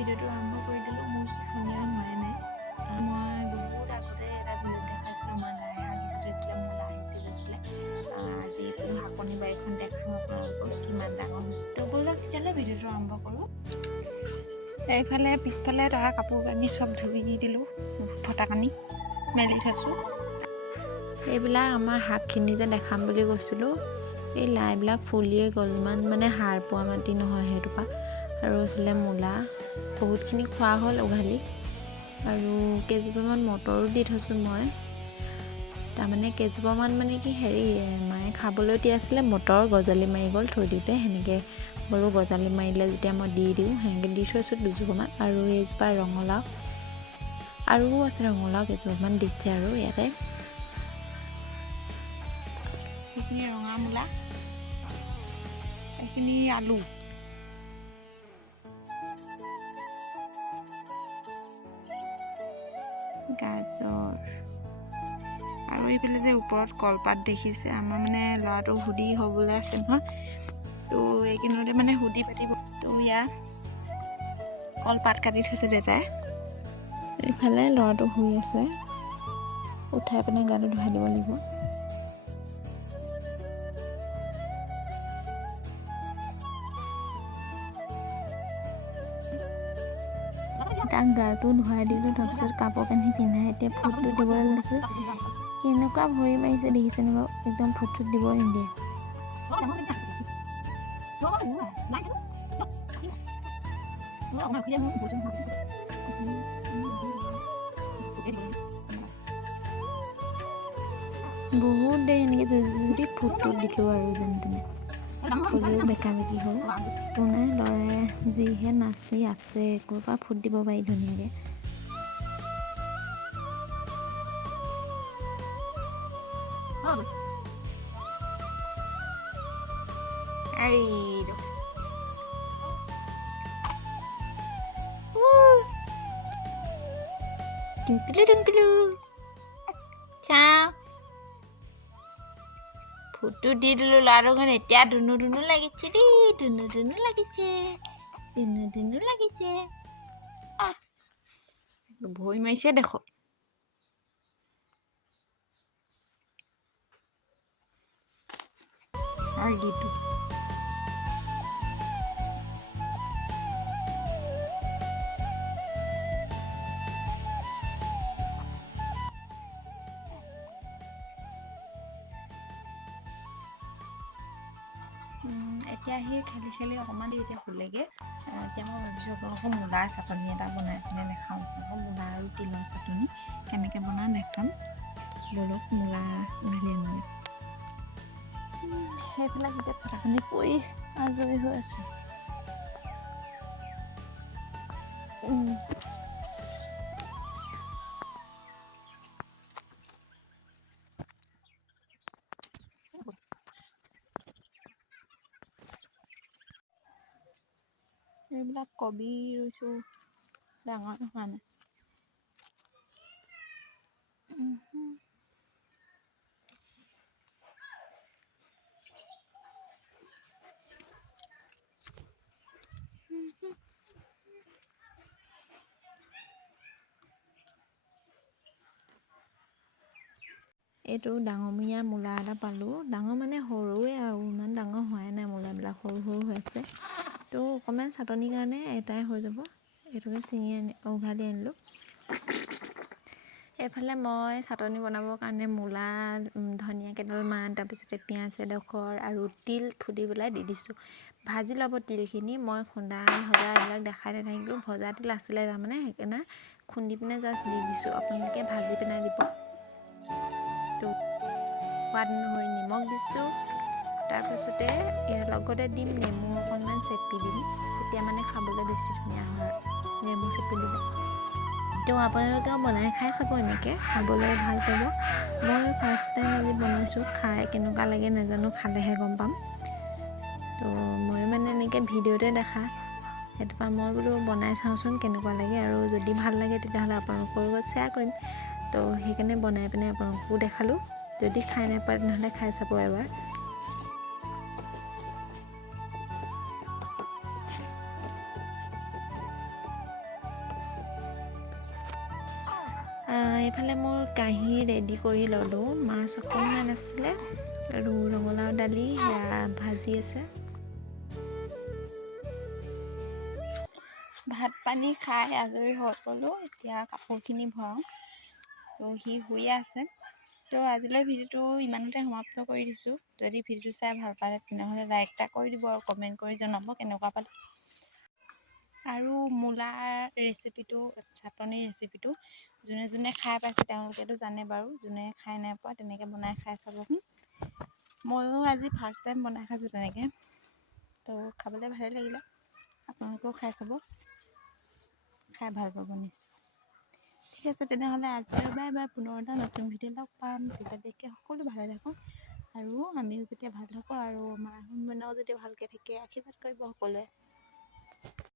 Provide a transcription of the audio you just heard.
ভিডিঅ'টো আৰম্ভ কৰি দিলোঁ মোৰ সময় হোৱাই নাই। মই বহুত আগতে এটা ভিডিঅ' দেখাইছিলোঁ আমাৰ লাই শাক সিঁচিছিলে মূলা সিঁচিছিলে আজি এইটো শাকনি বাৰীখন দেখাওঁ আপোনালোকক কিমান ডাঙৰ হৈছে। তো ব'লক তেতিয়াহ'লে ভিডিঅ'টো আৰম্ভ কৰোঁ। এইফালে পিছফালে তাৰ কাপোৰ কানি চব ধুই দিলোঁ ফটা কানি মেলি থৈছোঁ। এইবিলাক আমাৰ শাকখিনি যে দেখাম বুলি কৈছিলোঁ এই লাইবিলাক ফুলিয়ে গ'ল ইমান মানে সাৰ পোৱা মাটি নহয় সেইটোপা আৰু এইফালে মূলা। বহুতখিনি খোৱা হ'ল উঘালি আৰু কেইজোপামান মটৰো দি থৈছোঁ মই। তাৰমানে কেইজোপামান মানে কি হেৰি মায়ে খাবলৈ দি আছিলে মটৰ গজালি মাৰি গ'ল থৈ দিওঁতে। সেনেকৈ বোলো গজালি মাৰিলে যেতিয়া মই দি দিওঁ সেনেকৈ দি থৈছোঁ দুজোপামান। আৰু এইজোপা ৰঙালাও। আৰু আছে ৰঙালাও কেইজোপামান দিছে আৰু ইয়াতে। ৰঙা মূলা। এইখিনি আলু। গাজৰ। আৰু এইফালে যে ওপৰত কলপাত দেখিছে, আমাৰ মানে ল'ৰাটো সুধি হ'বলৈ আছে নহয়। তো এইকেইদিনতে মানে সুধি পাতিব। তো ইয়াত কলপাত কাটি থৈছে দেউতাই। এইফালে ল'ৰাটো শুই আছে। উঠাই পিনে গাটো ধুৱাই দিব লাগিব। তাক গাটো ধুৱাই দিলোঁ, তাৰপিছত কাপোৰ কানি পিন্ধাই এতিয়া ফুটটো দিবলৈ লৈছোঁ। কেনেকুৱা ভৰি মাৰিছে দেখিছেনে বাৰু? একদম ফুট চুট দিব নিদিয়ে। বহুত দেৰি এনেকৈ যুঁজি ফুটটো দিলোঁ আৰু যেনে তেনে। ফুলিও বেকা বেকি হ'ল। তো নাই ল'ৰাই যিহে নাচি আছে ক'ৰ পৰা ফুট দিব পাৰি ধুনীয়াকৈ। Tungkulu তো দি ডুলু লারুখানে এতিয়া ডুনু ডুনু লাগিছে রে, ডুনু ধুনু লাগিছে, ডুনু ধুনু লাগিছে। ভই মাৰিছে দেখো। আৰু গিটু এতিয়া আহি খেলি খেলি অকণমান দেৰি এতিয়া শুলেগৈ এতিয়া মই ভাবিছোঁ আকৌ মূলাৰ চাটনি এটা বনাই পিনে নেখাওঁ আকৌ মূলা আৰু তিলৰ চাটনি কেনেকৈ বনাওঁ নেখাম বলক মূলা উঘালি উম, সেইফালে গোটেই ফটাখিনি পৰি আজৰি হৈ আছে। এইবিলাক কবি ৰুইছোঁ ডাঙৰ হোৱা নাই উম, এইটো ডাঙৰমূৰীয়া মূলা এটা পালোঁ ডাঙৰ মানে সৰুৱে আৰু ইমান ডাঙৰ হোৱাই নাই মূলাবিলাক সৰু সৰু হৈ আছে তো অকণমান চাটনিৰ কাৰণে এটাই হৈ যাব। এইটোকে ছিঙি আনি উঘালি আনিলোঁ। এইফালে মই চাটনি বনাবৰ কাৰণে মূলা ধনিয়া কেইডালমান তাৰপিছতে পিঁয়াজ এডোখৰ আৰু তিল খুন্দি পেলাই দি দিছোঁ। ভাজি ল'ব তিলখিনি মই খুন্দা ভজা এইবিলাক দেখাই নাথাকিলোঁ। ভজা তিল আছিলে তাৰমানে সেইকাৰণে খুন্দি পিনে জাষ্ট দি দিছোঁ। আপোনালোকে ভাজি পিনে দিব। তো সোৱাদ অনুসৰি নিমখ দিছোঁ। তাৰপিছতে ইয়াৰ লগতে দিম নেমু চেপি দিম তেতিয়া মানে খাবলৈ বেছি ধুনীয়া হয়। নেমু চেপি দিলে তো আপোনালোকেও বনাই খাই চাব এনেকৈ খাবলৈ ভাল পাব। মই ফাৰ্ষ্ট টাইম আজি বনাইছোঁ খাই কেনেকুৱা লাগে নাজানো খালেহে গম পাম। তো মই মানে এনেকৈ ভিডিঅ'তে দেখা। সেইটোপৰা মই বোলো বনাই চাওঁচোন কেনেকুৱা লাগে আৰু যদি ভাল লাগে তেতিয়াহ'লে আপোনালোকৰ লগত শ্বেয়াৰ কৰিম। তো সেইকাৰণে বনাই পিনে আপোনালোককো দেখালোঁ। যদি খাই নাপায় তেনেহ'লে খাই চাব এবাৰ। এইফালে মোৰ কাঁহী ৰেডি কৰি ল'লোঁ। মাছ অকণমান আছিলে আৰু ৰঙালাও দালি সেয়া ভাজি আছে। ভাত পানী খাই আজৰি হৈ গ'লোঁ এতিয়া কাপোৰখিনি ভৰাওঁ। তো সি শুই আছে। তো আজিলৈ ভিডিঅ'টো ইমানতে সমাপ্ত কৰি দিছোঁ। যদি ভিডিঅ'টো চাই ভাল পালে তেনেহ'লে লাইক এটা কৰি দিব আৰু কমেণ্ট কৰি জনাব কেনেকুৱা পালে। আৰু মূলাৰ ৰেচিপিটো চাটনিৰ ৰেচিপিটো যোনে যোনে খাই পাইছে তেওঁলোকেতো জানে বাৰু যোনে খাই নাই পোৱা তেনেকৈ বনাই খাই চাবচোন। ময়ো আজি ফাৰ্ষ্ট টাইম বনাই খাইছোঁ তেনেকৈ তো খাবলৈ ভালেই লাগিলে। আপোনালোকেও খাই চাব খাই ভাল পাব নিশ্চয়। ঠিক আছে তেনেহ'লে আজি আৰু বাই বাই পুনৰ এটা নতুন ভিডিঅ' লগ পাম। তেতিয়ালৈকে সকলো ভালে থাকক। আৰু আমিও যেতিয়া ভাল থাকোঁ আৰু আমাৰ বনাও যেতিয়া ভালকৈ থাকে আশীৰ্বাদ কৰিব সকলোৱে।